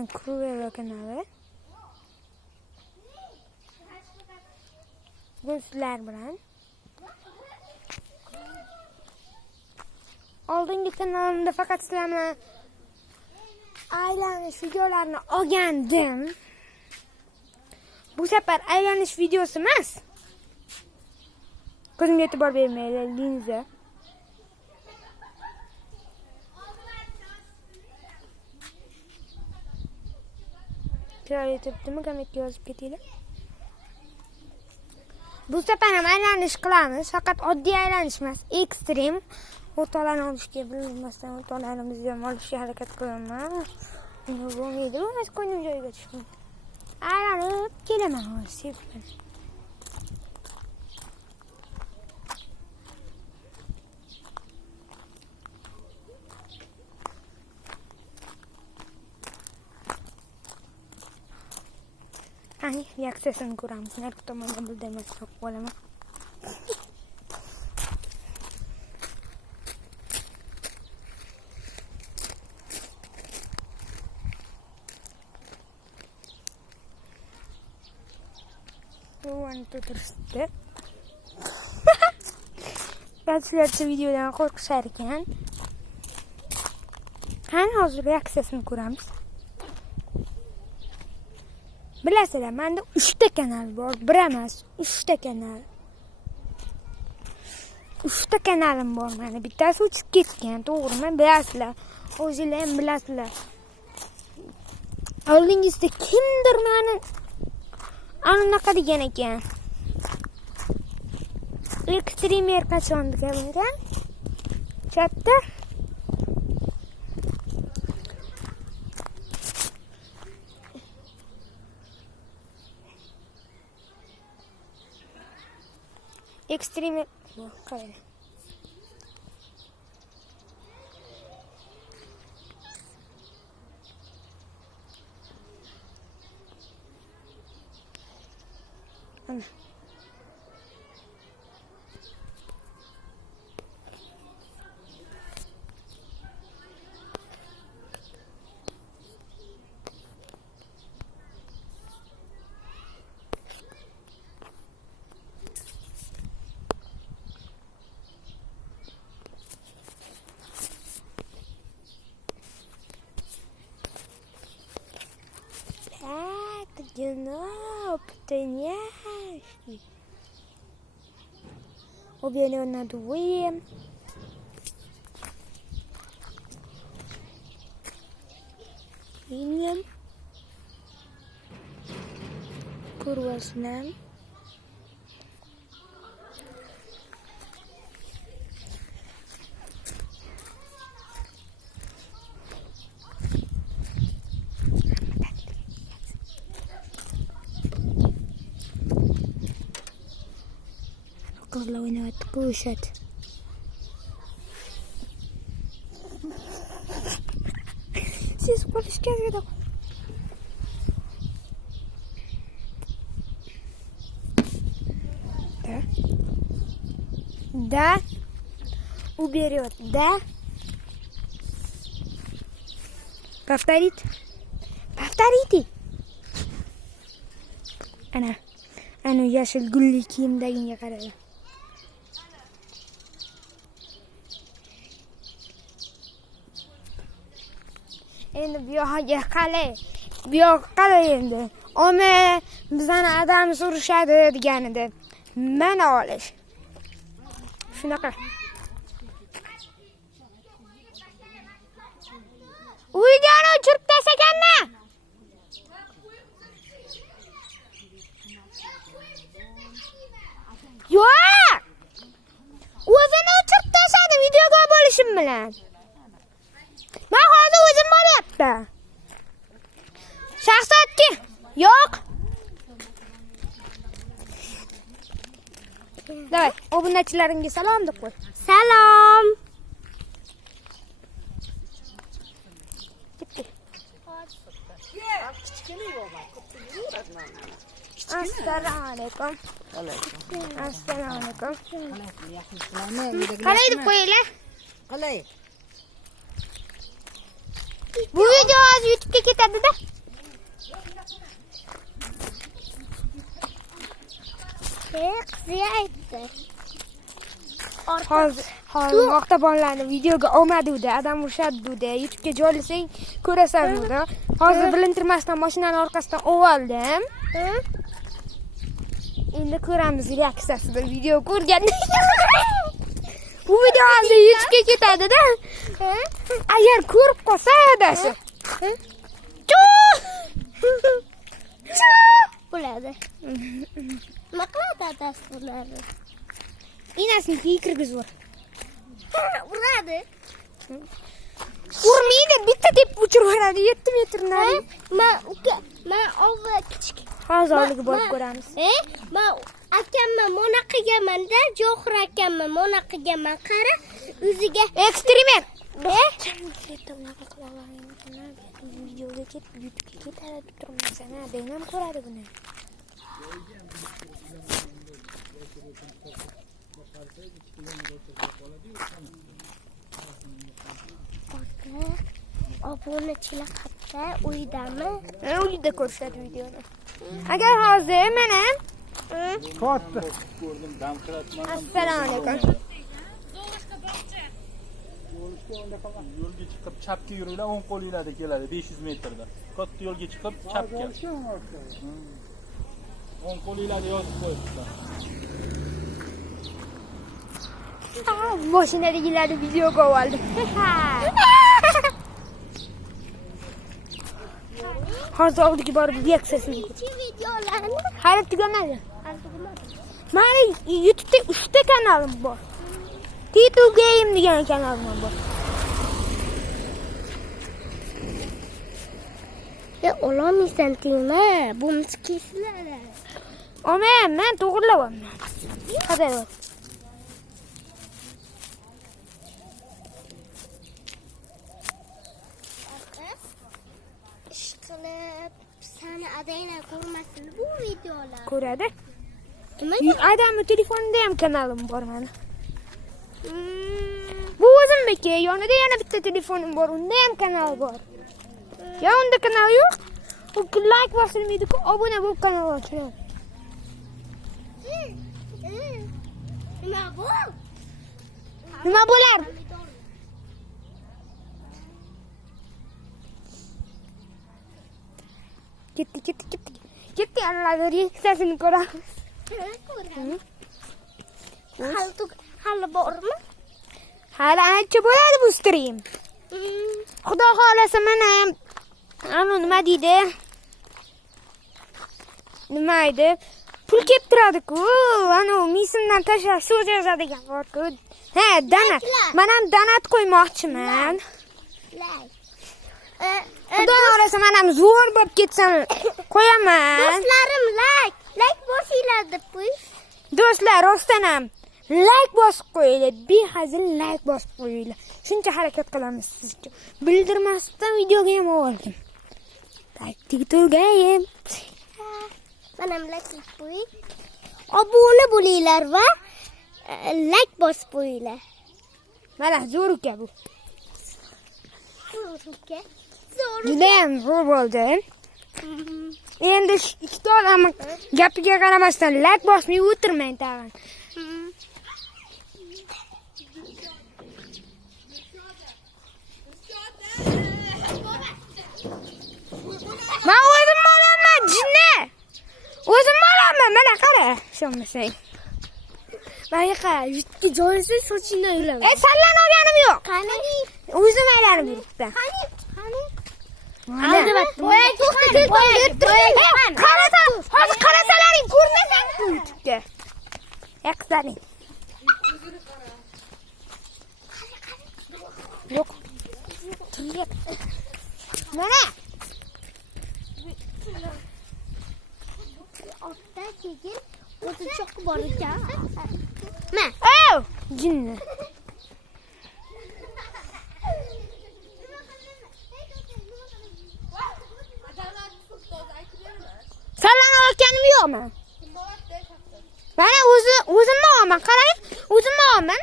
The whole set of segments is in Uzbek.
Ben kuru ve kanalı. Bu sizler bilan oldingi kanalimda faqat sizlar bilan aylanish videolarini o'rgandim. Bu safar aylanish videosi emas. Ko'zimga e'tibor bermaydi, linza. Chiroyli turibdimi? Kommentga yozib ketinglar. Bu safar ham aylanish qilamiz. Faqat oddiy aylanish emas, ekstrem. O'rtalarni olishga bilmasdan o'rtalarimizni ham olishga harakat qilaman. Uni bo'lmaydi, emas ko'nglim joyiga tushmaydi. Aylanib kelaman hozir sevib. Ay, reaksiyasini ko'ramiz. Narki tomonga bildirmasdan bo'laman. Turibdi. Yaxshilarcha videodan qo'rqishar ekan. Qani hozir reaksiyasini ko'ramiz. Bilasizlar, menda 3 ta kanal bor, bir emas, 3 ta kanal. 3 ta kanalim bor meni. Bittasi uchib ketgan, to'g'rimi? Bilasizlar. O'zingizlar ham bilasizlar. Oldingizda kimdir meni anaqa degan ekan. Ekstremer qachon degan ekan? Chatda ekstremer qarang. Ana. De novo, putaniaste. Obviamente na doer. William. Kurvasnam. Qizlar o'ynayapti, ko'rishadi. Siz qolishga yo'q. Да. Уберет. Да. Повторить. Повторите. Ana yashil gulli kiyimdagiga qarang. Endi bu yoqqa qalay. Bu yoqqa qalay endi. Ona bizani adam surishadi deganida. Mana olish. Shunaqa. Uygani o'chirib tashlaganmi? Yo'q. O'zini o'chirib tashladi videoga bo'lishim bilan. Men hozir o'zim bo'lyapti. Shaxsiyatga yo'q. Davay, obunachilaringga salom deb qo'y. Salom. Assalomu alaykum. Assalomu alaykum. Qalay deb qo'yinglar. Qalay. Bu video hozir YouTube'ga ketadi-da. Qizi aytdi. Hozir maqtabonlarni videoga olmadi-da, adam urishadi-da. YouTube'ga joylasang ko'rasan-da. Hozir bilintirmasdan mashinani orqasidan oldim. Endi ko'ramiz reaksiyasida video ko'rganda. Bu video hozir YouTube'ga ketadi-da. Agar ko'rib qolsa adasi. Bo'ladi. Nima qiladi adasi bularni? Inasini kirgizib. Uradi. Urmaydi, bitta deb uchirib yuboradi 7 metr nari. Men ovva kichik. Hozir oldiga borib ko'ramiz. Men akamman mana qilganman-da, Johir akamman mana qilganman. Qara, o'ziga Ekstremist. Videoga ketib, YouTube'ga ketadi turmasana, deyman ko'radi buni. obunachilar qayerda? Uydami? Uyda ko'rishadi videoni. Agar hozir mana Katta. Assalomu alaykum. Yo'lga chiqib chapga yuringlar, o'ng qo'lingizda keladi 500 metrda. Katta yo'lga chiqib chapga. O'ng qo'lingizda yozib qo'yibdi. Mashinadagilarni videoga oldim. Hozir oldiga borib reaksiyasini Videolarni hali tugamadi. Mani YouTube'da 3 ta kanalim bor. Titu Game degan kanalim bor. Olamaysan deyma, bu miskislar. Men to'g'rilayapman. Qadar. Ishqilib, seni adayna ko'rmasin bu videolar. Ko'radi. Nimaga? Adamning telefonida ham kanalim bor meni. Bu o'zimniki, yonida yana bitta telefonim bor, unda ham kanal bor. Ya unda kanal yo'q. U like bosilmaydi-ku, obuna bo'lib kanal ochiladi. Nima bu? Nima bo'lar? Ketdi, Allohga reaksiyasini ko'ramiz. Hali bormi? Hali ancha bo'ladi bu stream. Xudo xolasa mana nima deydi? Nima edi? Pul kelib turadi-ku. Misimdan tashlab so'z yozadigan bor-ku. Donat. Men ham donat qo'ymoqchiman. Xudo xolasa men ham zo'r bo'lib ketsam qo'yaman. Do'stlarim like bosinglar deb qo'y. Do'stlar, rostdan ham like bosib qo'yinglar. Behazil like bosib qo'yinglar. Shuncha harakat qilamiz sizga. Bildirmasdan videoga ham oldim. Titu Game. Men ham like qo'y. Obuna bo'linglar va like bosib qo'yinglar. Mana zo'r uka bu. Zo'r. Juda ham zo'r bo'ldi. Endi ikkita odam gapiga qaramasdan like bosmay o'tirmang tag'in. Men o'zim olaman jinni. O'zim olaman, mana qara. Ishonmasang. Mana qara, yutga joyisi sochingdan yulaman. Sallan olganim yo'q. Qani? O'zim aylanib yuribdi. Qani? Albatta. Hozir qarasalaring ko'rmasang-ku YouTube'ga. Qizlaring. Yo'q. Mana. Orta keyin o'zi cho'q bor ekan. Ma. Jinni. Sallan olganim yo'qmi? Mana o'zimni olaman, qarang. O'zimni olaman.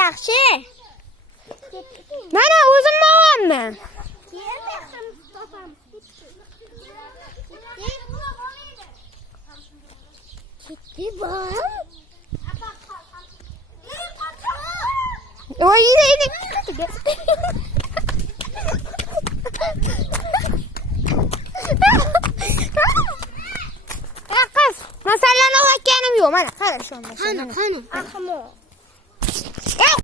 Yaxshi. Mana o'zim bo'laman. Ketdi bor. Voy, yeydi. Ya qiz, masalani o'tganim yo'q. Mana, qara shunda. Qani. Ahmoq.